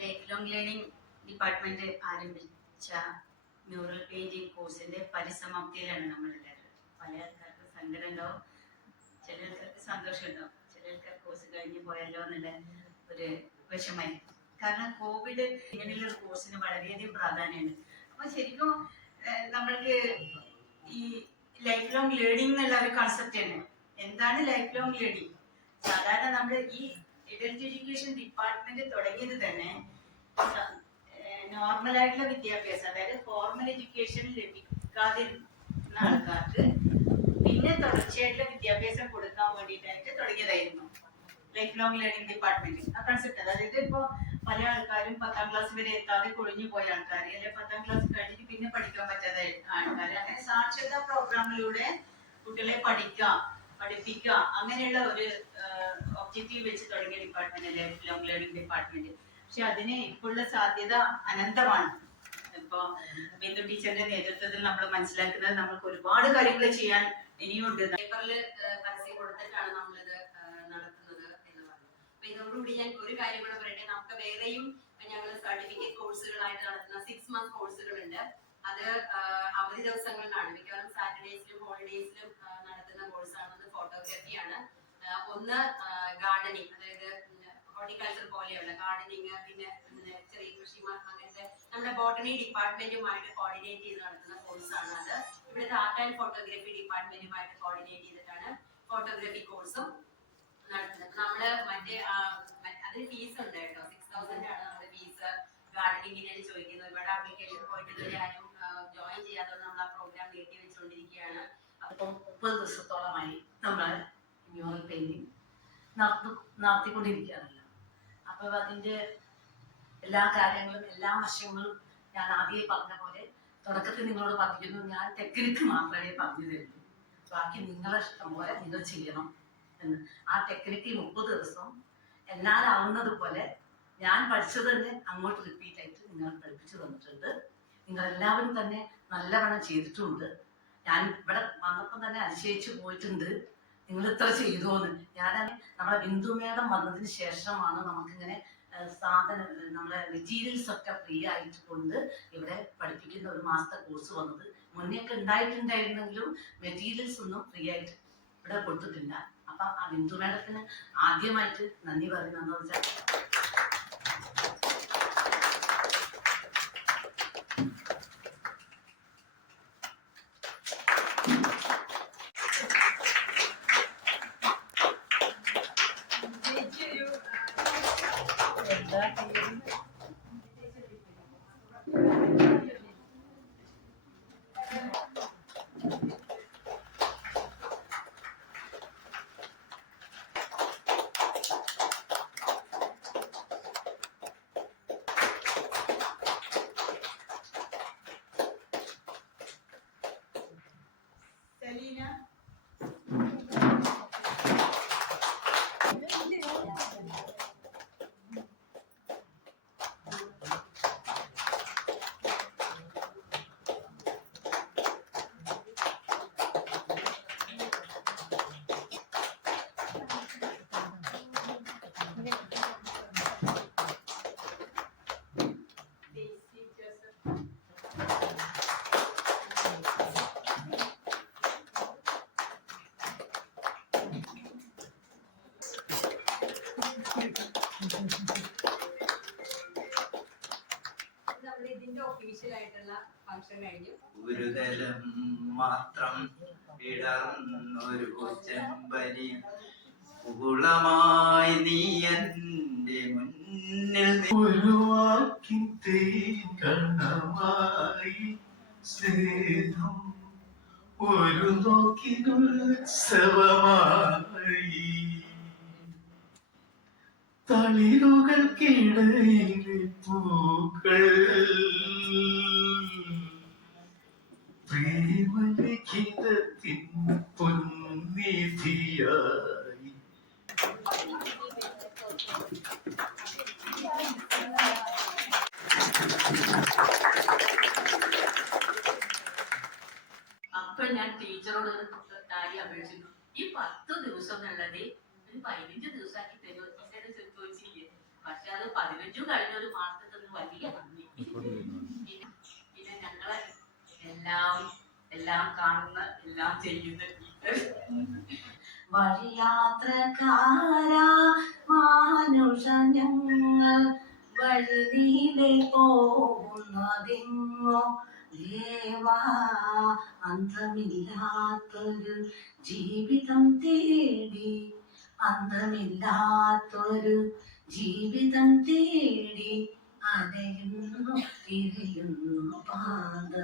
Life long learning department ആരംഭിച്ച mural painting കോഴ്സിന്റെ പരിസമാപ്തിയിലാണ് നമ്മൾ പല ആൾക്കാർക്ക് സങ്കടം ഉണ്ടാവും. ചില ആൾക്കാർക്ക് സന്തോഷം ഉണ്ടാവും. ചില ആൾക്കാർ കോഴ്സ് കഴിഞ്ഞ് പോയല്ലോ എന്നുള്ള ഒരു വിഷമായി കാരണം കോവിഡ് ഇങ്ങനെയുള്ള ഒരു കോഴ്സിന് വളരെയധികം പ്രാധാന്യമുണ്ട്. അപ്പൊ ശരിക്കും നമ്മൾക്ക് ഈ ലൈഫ് ലോങ് ലേണിംഗ് എന്നുള്ള ഒരു കൺസെപ്റ്റ് തന്നെ. എന്താണ് ലൈഫ് ലോങ് ലേണിംഗ് സാധാരണ നമ്മൾ ഈ എഡൽറ്റ് എഡ്യൂക്കേഷൻ ഡിപ്പാർട്ട്മെന്റ് തുടങ്ങിയത് തന്നെ നോർമൽ ആയിട്ടുള്ള വിദ്യാഭ്യാസം അതായത് ഫോർമൽ എഡ്യൂക്കേഷൻ ലഭിക്കാതിരുന്ന ആൾക്കാർക്ക് പിന്നെ തുടർച്ചയായിട്ടുള്ള വിദ്യാഭ്യാസം കൊടുക്കാൻ വേണ്ടിയിട്ടായിട്ട് തുടങ്ങിയതായിരുന്നു ലൈഫ് ലോങ് ലേണിംഗ് ഡിപ്പാർട്ട്മെന്റ് ആ കൺസെപ്റ്റ് അതായത് ഇപ്പോ പല ആൾക്കാരും പത്താം ക്ലാസ് വരെ എത്താതെ കൊഴിഞ്ഞു പോയ ആൾക്കാർ അല്ലെങ്കിൽ പത്താം ക്ലാസ് കഴിഞ്ഞിട്ട് പിന്നെ പഠിക്കാൻ പറ്റാതെ ആൾക്കാർ അങ്ങനെ സാക്ഷരതാ പ്രോഗ്രാമിലൂടെ കുട്ടികളെ പഠിക്കുക പഠിപ്പിക്കുക. അങ്ങനെയുള്ള ഒരു ഒബ്ജക്റ്റീവ് വെച്ച് തുടങ്ങിയ department life long learning department പക്ഷെ അതിന് ഇപ്പോഴുള്ള സാധ്യത അനന്തമാണ്. ഇപ്പോ ബിന്ദു ടീച്ചറിന്റെ നേതൃത്വത്തിൽ നമ്മൾ മനസ്സിലാക്കുന്നത് നമുക്ക് ഒരുപാട് കാര്യങ്ങൾ ചെയ്യാൻ ഇനിയുണ്ട് പേപ്പറിൽ പരസ്യം കൊടുത്തിട്ടാണ് നമ്മളിത് നടത്തുന്നത് എന്ന് പറഞ്ഞു. അപ്പൊ ഇതോടുകൂടി ഞാൻ ഒരു കാര്യം കൂടെ പറയട്ടെ. നമുക്ക് വേറെയും ഞങ്ങൾ സർട്ടിഫിക്കറ്റ് കോഴ്സുകളായിട്ട് നടത്തുന്ന സിക്സ് മന്ത് കോഴ്സുകളുണ്ട് അത് അവധി ദിവസങ്ങളിലാണ് മിക്കവാറും സാറ്റർഡേസിലും ഹോളിഡേസിലും നടത്തുന്ന കോഴ്സാണ് ഫോട്ടോഗ്രാഫിയാണ്. ഒന്ന് ഗാർഡനിങ്. അതായത് ഹോർട്ടിക്കൾച്ചർ പോലെയുള്ള ഗാർഡനിങ് പിന്നെ ചെറിയ കൃഷി മ- അങ്ങനത്തെ നമ്മുടെ ബോട്ടണി ഡിപ്പാർട്ട്മെന്റുമായിട്ട് കോർഡിനേറ്റ് ചെയ്ത് നടത്തുന്ന കോഴ്സാണ് അത്. ഇവിടുത്തെ ആർട്ട് ആൻഡ് ഫോട്ടോഗ്രാഫി ഡിപ്പാർട്ട്മെന്റുമായിട്ട് കോർഡിനേറ്റ് ചെയ്തിട്ടാണ് ഫോട്ടോഗ്രാഫി കോഴ്സും നടത്തുന്നത്. നമ്മൾ മറ്റേ അതിന് ഫീസ് ഉണ്ട് കേട്ടോ. സിക്സ് തൗസൻഡ് ആണ് നമ്മുടെ ഫീസ്. ഗാർഡനിങ്ങിനാണ് മുപ്പത് ദിവസത്തോളമായി നമ്മൾ മ്യൂറൽ പെയിന്റിങ് നടത്തു നടത്തിക്കൊണ്ടിരിക്കുകയാണല്ലോ. അപ്പോൾ അതിന്റെ എല്ലാ കാര്യങ്ങളും എല്ലാ വശങ്ങളും ഞാൻ ആദ്യമേ പറഞ്ഞ പോലെ തുടക്കത്തിൽ നിങ്ങളോട് പറഞ്ഞിരുന്നു ഞാൻ ടെക്നിക്ക് മാത്രമേ പറഞ്ഞു തരുള്ളൂ ബാക്കി നിങ്ങളെ ഇഷ്ടം പോലെ നിങ്ങൾ ചെയ്യണം എന്ന്. ആ ടെക്നിക്ക് മുപ്പത് ദിവസം എല്ലാവരാവുന്നതുപോലെ പോലെ ഞാൻ പഠിച്ചത് തന്നെ അങ്ങോട്ട് റിപ്പീറ്റ് ആയിട്ട് നിങ്ങൾ പഠിപ്പിച്ചു തന്നിട്ടുണ്ട്. നിങ്ങളെല്ലാവരും തന്നെ നല്ലവണ്ണം ചെയ്തിട്ടുമുണ്ട് ഞാൻ ഇവിടെ വന്നപ്പോൾ തന്നെ അതിശയിച്ചു പോയിട്ടുണ്ട്. നിങ്ങൾ ഇത്ര ചെയ്തോന്ന്. ഞാൻ നമ്മളെ ബിന്ദു മേടം വന്നതിന് ശേഷമാണ് നമുക്കിങ്ങനെ സാധന നമ്മളെ മെറ്റീരിയൽസ് ഒക്കെ ഫ്രീ ആയിട്ട് കൊണ്ട് ഇവിടെ പഠിപ്പിക്കുന്ന ഒരു മാസത്തെ കോഴ്സ് വന്നത്. മുന്നേ ഒക്കെ ഉണ്ടായിട്ടുണ്ടായിരുന്നെങ്കിലും മെറ്റീരിയൽസ് ഒന്നും ഫ്രീ ആയിട്ട് ഇവിടെ കൊടുത്തിട്ടില്ല. അപ്പൊ ആ ബിന്ദു മേഡത്തിന് ആദ്യമായിട്ട് നന്ദി പറയുന്നത് വെച്ചാൽ Angelina. ഇതിന്റെ ഒഫീഷ്യൽ ആയിട്ടുള്ള ഫംഗ്ഷൻ കഴിഞ്ഞു ഒരു തലം മാത്രം ഇടർന്നൊരു ചെമ്പനി കുളമായി നീ എന്റെ മുന്നിൽ ഉരുവാക്കി തീ കണ്ണമായി സ്നേഹം ഒരു നോക്കിനുത്സവമായി തളിരുകൾക്കിടയിലെ പൂക്കൾ പ്രേമലിഖിതത്തിൻ പൊന്നിധിയായി അപ്പൊ ഞാൻ ടീച്ചറോട് ഒരു കാര്യം അപേക്ഷിച്ചു ഈ പത്ത് ദിവസം എന്നുള്ളത് ഒരു പതിനഞ്ച് ദിവസമാക്കി തരുമോ ചോദിച്ചില്ലേ പക്ഷെ അത് പതിനഞ്ചും കഴിഞ്ഞ ഒരു മാസത്തിന് വലിയ നന്ദി എല്ലാം എല്ലാം കാണുന്ന എല്ലാം ചെയ്യുന്ന ടീച്ചർ വഴിയാത്രക്കാരാ മാനുഷ ഞങ്ങൾ. വഴി നീലെ പോകുന്നതെങ്ങോ. ദേവാ അന്തമില്ലാത്തൊരു ജീവിതം തേടി. അന്തമില്ലാത്തൊരു ജീവിതം തേടി. അതയും തിരിയുന്നു പാത.